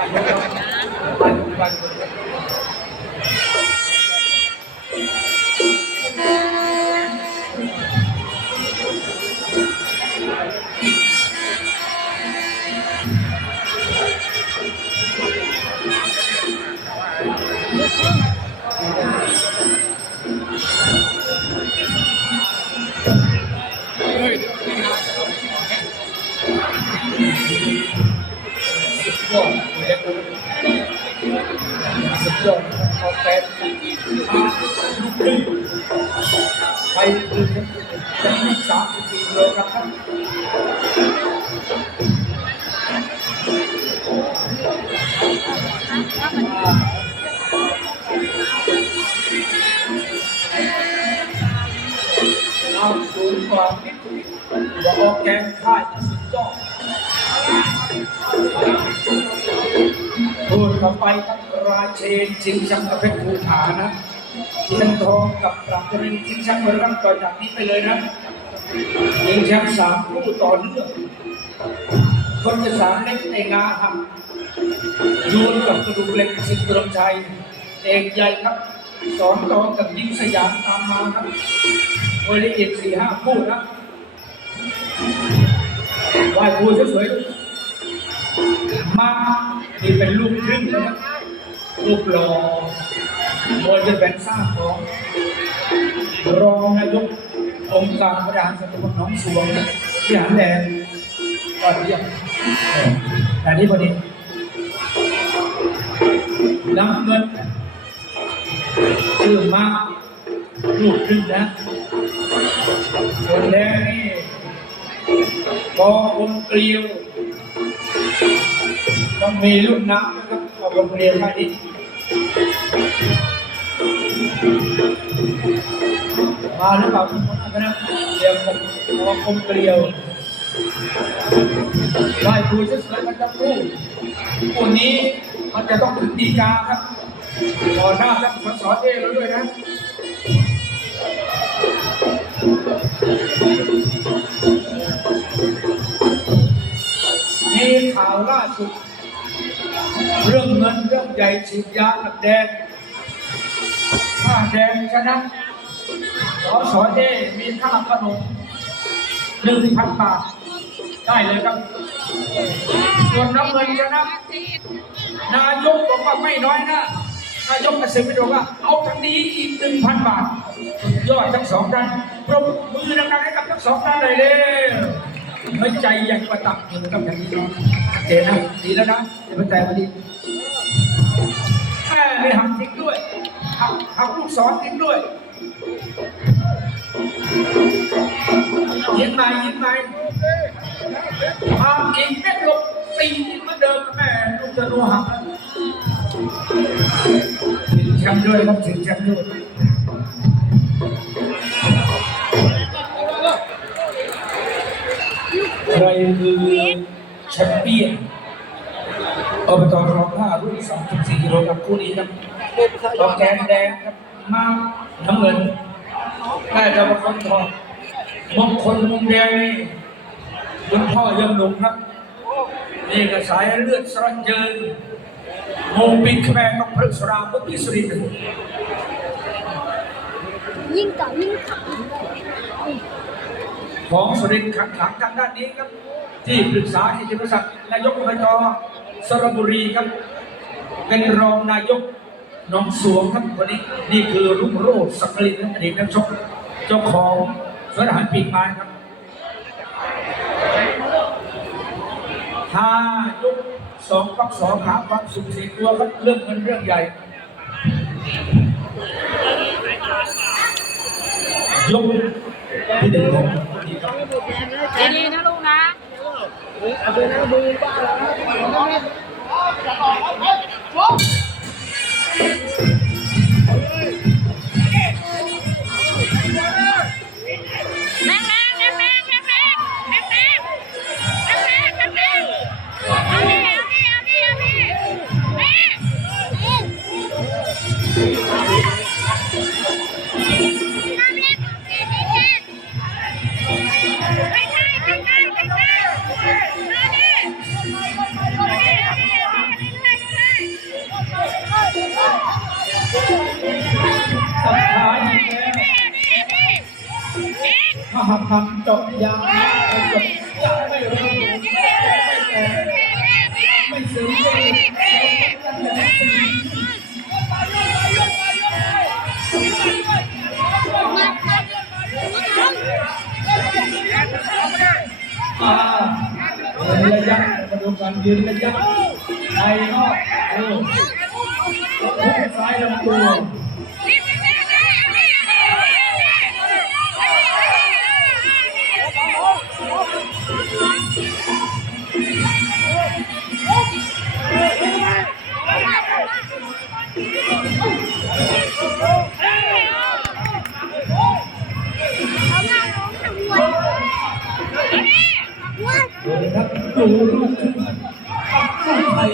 Thank you. ไปคือจะมีสามสิบปีเลยครับท่านเอาสูงกว่านิดอย่าออกแกงค่ายสุดยอดพูดต่อไปครับ ราเชนชิงชังกับเพชรภูฐานะเทียนทองกับปรับจรินชิงชังเบร์รังต่อจากนี้ไปเลยนะชิงแชมป์สามคู่ต่อเนื่องคนจะสามเล็กในงาหักยูนกับกระดูกเล็กสิทธิ์รมชัยเอกใหญ่ครับสอนตองกับยิงสยามตามมาครับมวยละเอียดสี่ห้าคู่นะไหวครูสวยๆมานี่เป็นลูกครึ่งนะครับ ลูกหล่อโดยจะเป็นสร้างของรองนายกองค์การบริหารส่วนตำบลหนองสวงที่หางแดงยอดเยี่ยมเออแต่นี้พอดีน้ำเงินชื่อมาลูกครึ่งนะส่วนแดงนี่กอองเกลียวต้องมีลูกน้ำนะครับเอาโรงเรียนท่านี้ มาหรือเปล่าทุกคนนะครับเดี๋ยวผมเอคมเกลียวได้คุยสวยๆกันทั้งคู่คู่นี้มันจะต้องถึงดีกาครับต่อหน้าท่านสสเอแล้วด้วยนะมีข่าวล่าสุด เรื่องเงินเรื่องใหญ่ฉีดยาอับแดงถ้าแดงชนะสอสอเอมีค่าขนมหนึ่งพันบาท ได้เลยครับ ส่วนน้ำเงินชนะนายกบอกว่าไม่น้อยนะนายกเกษตรบอกว่าเอาทางนี้อีกหนึ่งพันบาทยอดทั้งสองท่านปรบมือดังๆให้กับทั้งสองท่านเลยเลย ไม่ใจอยากประตักอยู่นะครับอย่างนี้เนาะเจนนะดีแล้วนะเดี๋ยวไปแต่พอดีแม่ไม่หักทิ้งด้วยหักหักลูกศรทิ้งด้วยยิงไหมยิงไหมพาอีกแม่ลบตีเหมือนเดิมแม่ลูกจะรัวหักถึงแชมป์ด้วยครับถึงแชมป์ด้วย ใครคือแชมเปี้ยนอบตรองผ้ารุ่น34กิโลกรัมคู่นี้ครับตอกแกนแดงครับมาน้ำเงินได้ดาวคนทองมงคลมุมแดงนี่คุณพ่อยังหนุ่มครับนี่ก็สายเลือดสระเจินโมปิกแม่ต้องพฤกษรามพุทธิสุริย์ยิ่งก่ายิ่งข ของสุรินทร์ขังขังทางด้านนี้ครับ ที่ปรึกษาที่จิตศักดิ์นายกอบจสระบุรีครับ เป็นรองนายกหนองสวงครับวันนี้นี่คือรุ่งโรจน์สักลินอดีตนักชกเจ้าของสวนอาหารปีกไม้ครับถ้ายกสองกับสองหาความสุขสีตัวครับเรื่องเงินเรื่องใหญ่ ยก พี่เด่นครับดีนะลูกนะเอาไปนะมือบ้าแล้ว สัทธาอีกแล้วมหาพันธ์จบยางไม่จบจะไม่รู้ไม่แต่ไม่ซื้อไม่อ่ายืนระยะมาดูกันยืนระยะในนอกเออ ทุกซ้ายลำตัวดูนะครับดูลูกขึ้นกับลูกไทย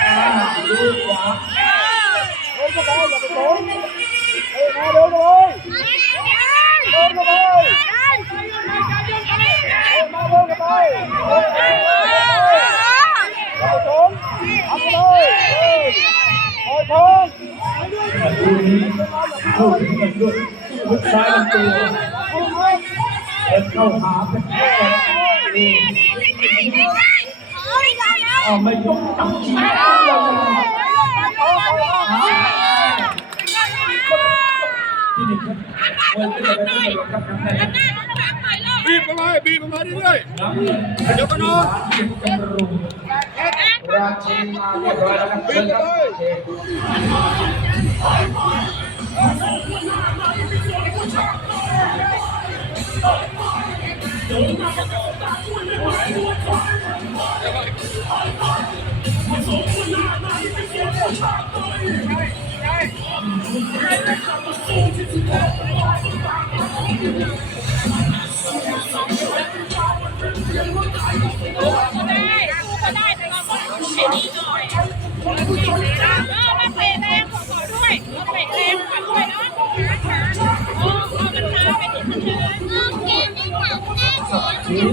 อ่าดูขวา เดินเข้าไปอย่าไปโกงเอ้ยมาเดินเลยเดินเข้าไปเอ้ยมาเดินเข้าไปเอ้ยเอ้ยเอ้ยเอ้ยอย่าไปโกงทำไปเลยเอ้ยคอยพง มาดูนี้ เข้าถึงกันด้วยลูกซ้ายลำตัวพงพงเดินเข้าหาเป็นแค่ดูเอาไม่ยกตังจีที่หนึ่งครับเงินเป็นอะไรเป็นอะไรครับน้ำแดงบีบเข้าไปบีบเข้ามาเรื่อยน้ำเงินเดี๋ยวก็นอนเก็บกำรุงราชินมาเรียบร้อยแล้วครับ เชิญครับสี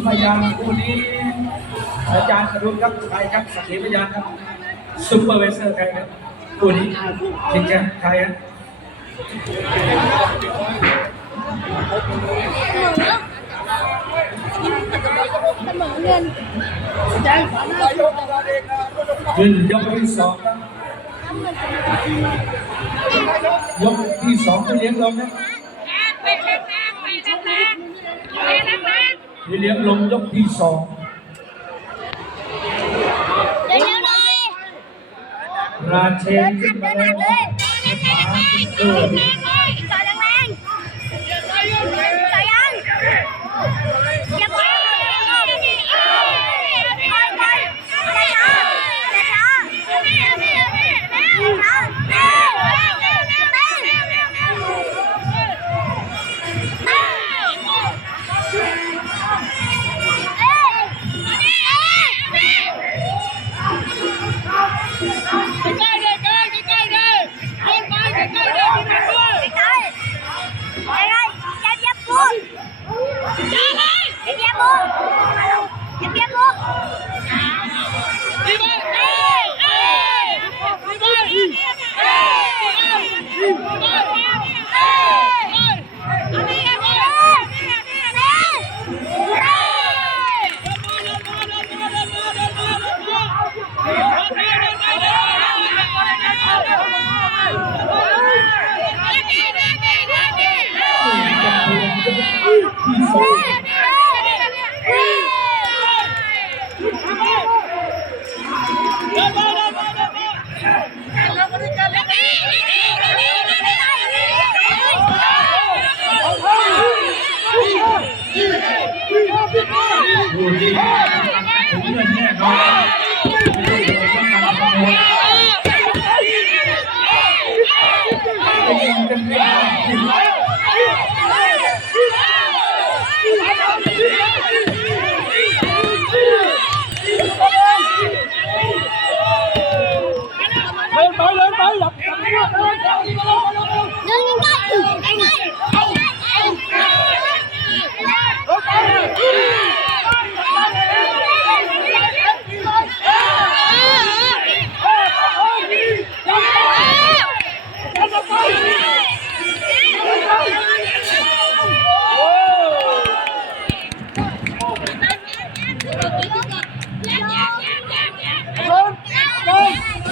พยานคู่นี้ อาจารย์อรุณครับใครครับสักขีพยานครับซุปเปอร์ไวเซอร์ใครครับคู่นี้จริงจังใครอะขึ้นยกที่สองครับยกที่สองก็เลี้ยงลงนะ ที่เลี้ยงลงยกที่สองราเชนขึ้นมาแล้วเออที่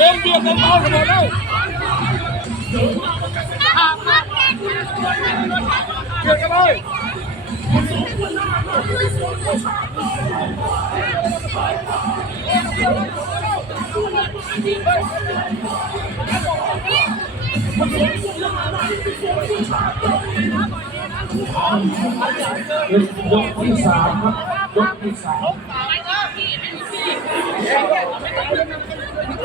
วมองเมากันหมดแล้วเชื่อกันเลยยกที่สามครับยกที่สาม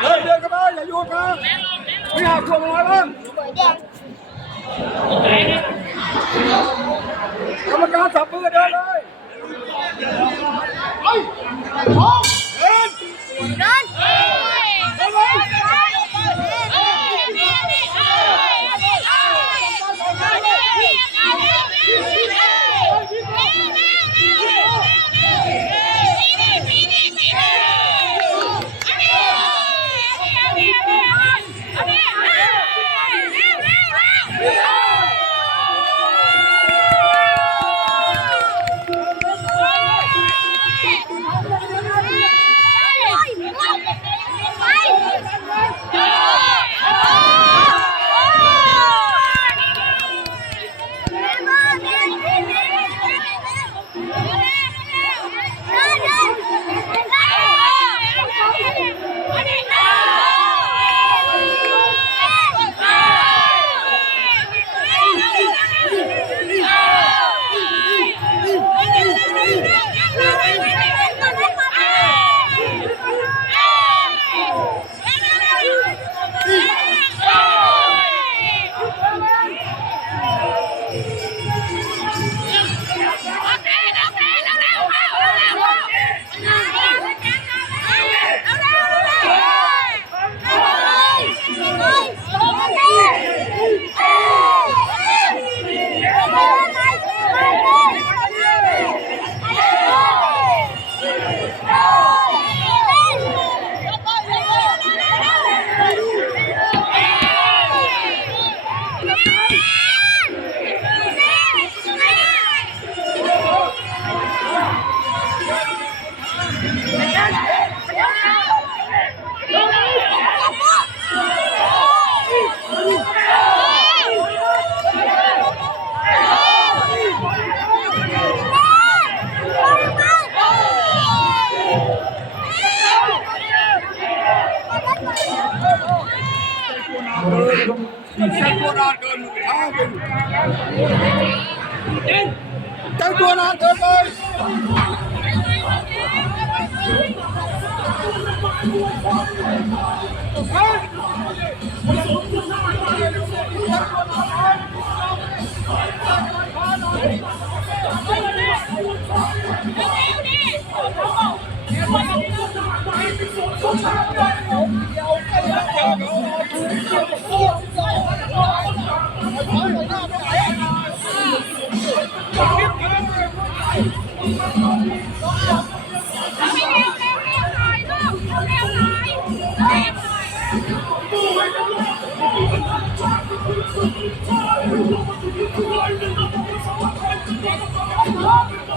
เดินเดินกันไปอย่าหยุดนะไม่หักช่วงอะไรบ้างกรรมการสับมือเดินเลยเดิน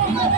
ไป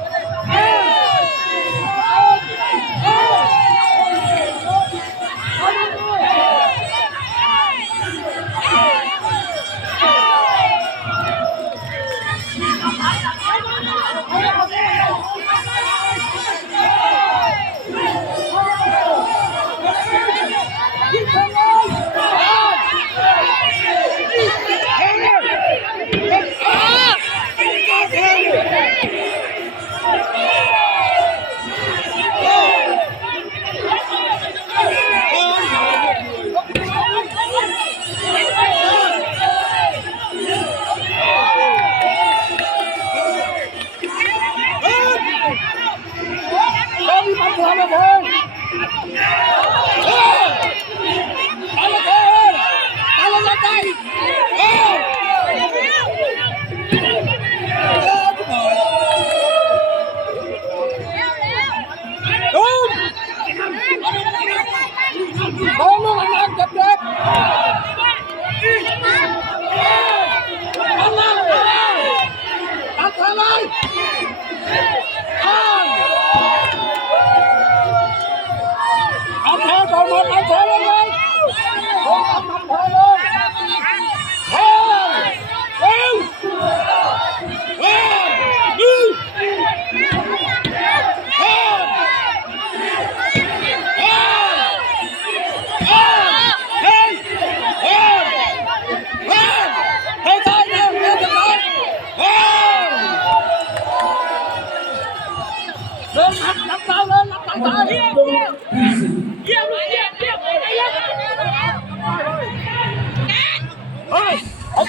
Yeah.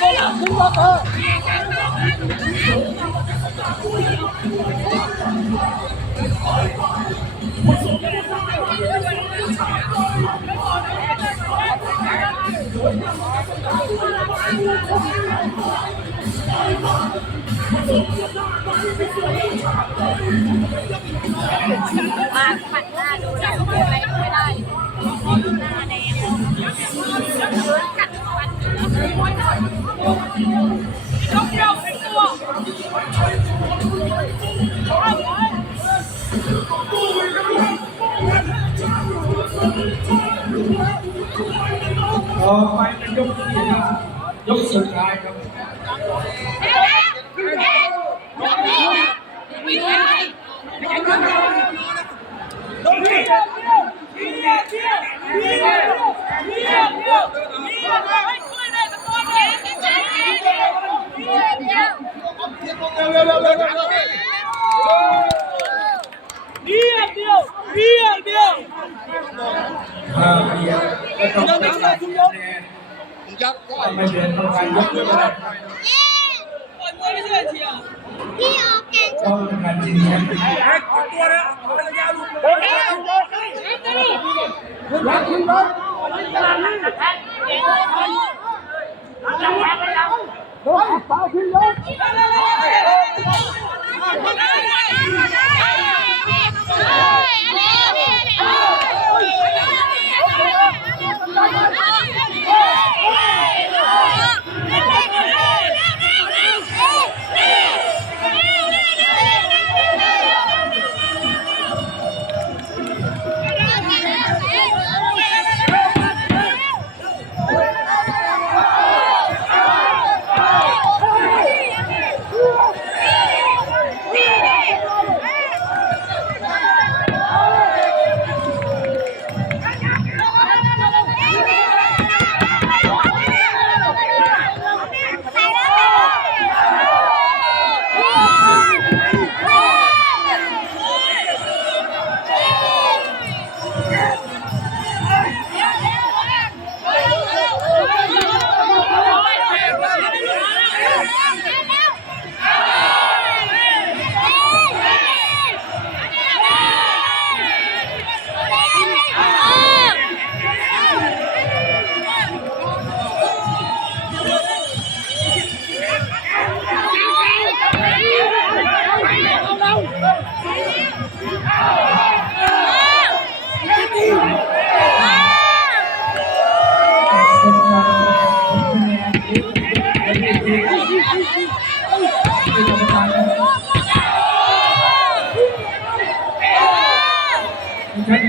เอาตัวหลังขึ้นมาเถอะมาปัดหน้าดูนะไรก็ไม่ได้หน้าแดง ตัวต่อไปเป็นยกที่ห้ายกสุดท้ายครับ เร็วเร็วเร็วเร็วเร็วห้าเดียวก็ต้องการคะแนนยักษ์ก็ไม่เดินต้องการยกเลยก็ได้พี่ออกแกงต้องการจริงแชมป์ตัวนะระยะลูกยักษ์ขึ้นมา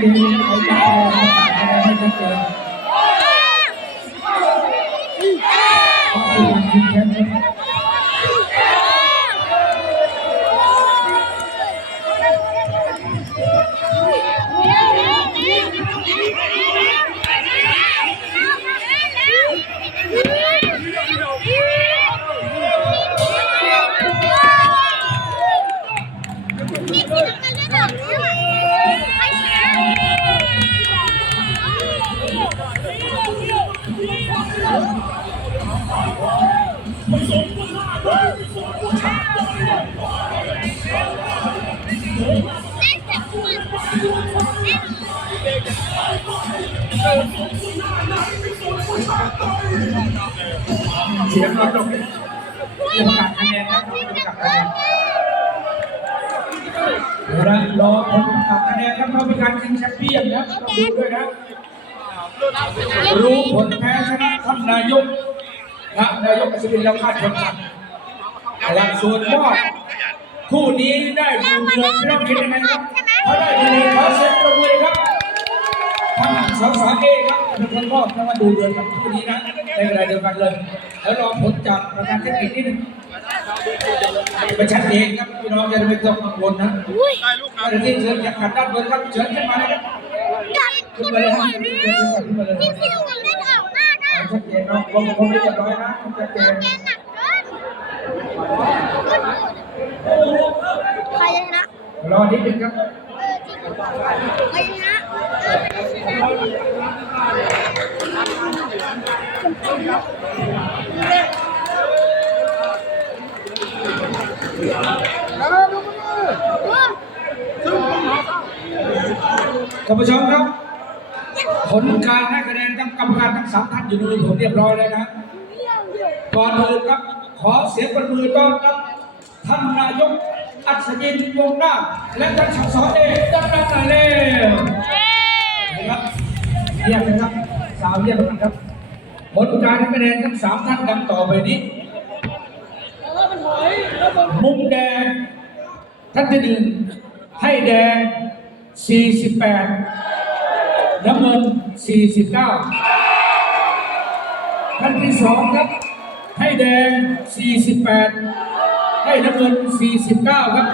Thank you. เสียงเราตกจะประกาศคะแนนครับจะประกาศคะแนนเดี๋ยวนะรอผลประกาศคะแนนครับเราเป็นการชิงแชมป์เปี้ยนนะต้องดูด้วยนะรู้ผลแพ้ชนะท่านนายกนะนายกอัศวินแล้วคาดเข็มขัดหลักส่วนว่าคู่นี้ได้ดูเดือดไม่ต้องคิดยังไงครับถ้าได้ดูเดือดขอเสียงประมือครับ ท่านสสเอครับเป็นคนมอบถ้ามาดูเดือดกับคู่นี้นะในเวลาเดียวกันเลย แล้วรอผลจากประการเทคนิคนิดนึงเป็นชัดเจนครับพี่น้องจะได้ไม่ต้องกังวลนะเดี๋ยวที่เชิญจากขัดด้านบนครับเชิญขึ้นมาเลยครับขึ้นมาเลยครับขึ้นมาเลยขึ้นมาเลยชัดเจนเนาะผมผมไม่เรียบร้อยนะชัดเจนใครชนะรอนิดนึงครับใครชนะ ท่านผู้ชมครับ ผลการให้คะแนนกรรมการทั้งสามท่านอยู่ในมือผมเรียบร้อยแล้วนะก่อนอื่นครับ ขอเสียงปรบมือต้อนรับท่านนายก อัศยินวงศ์นาคและท่านสสเอกดังนั้นหน่อยเร็วนะครับเยี่ยมนะครับสาวเยี่ยมนะครับผลการให้คะแนนทั้งสามท่านดังต่อไปนี้มุมแดง ท่านที่หนึ่งให้แดง 48 น้ำเงิน 49 ท่านที่สองครับ ให้แดง 48 ให้น้ำเงิน 49 ครับ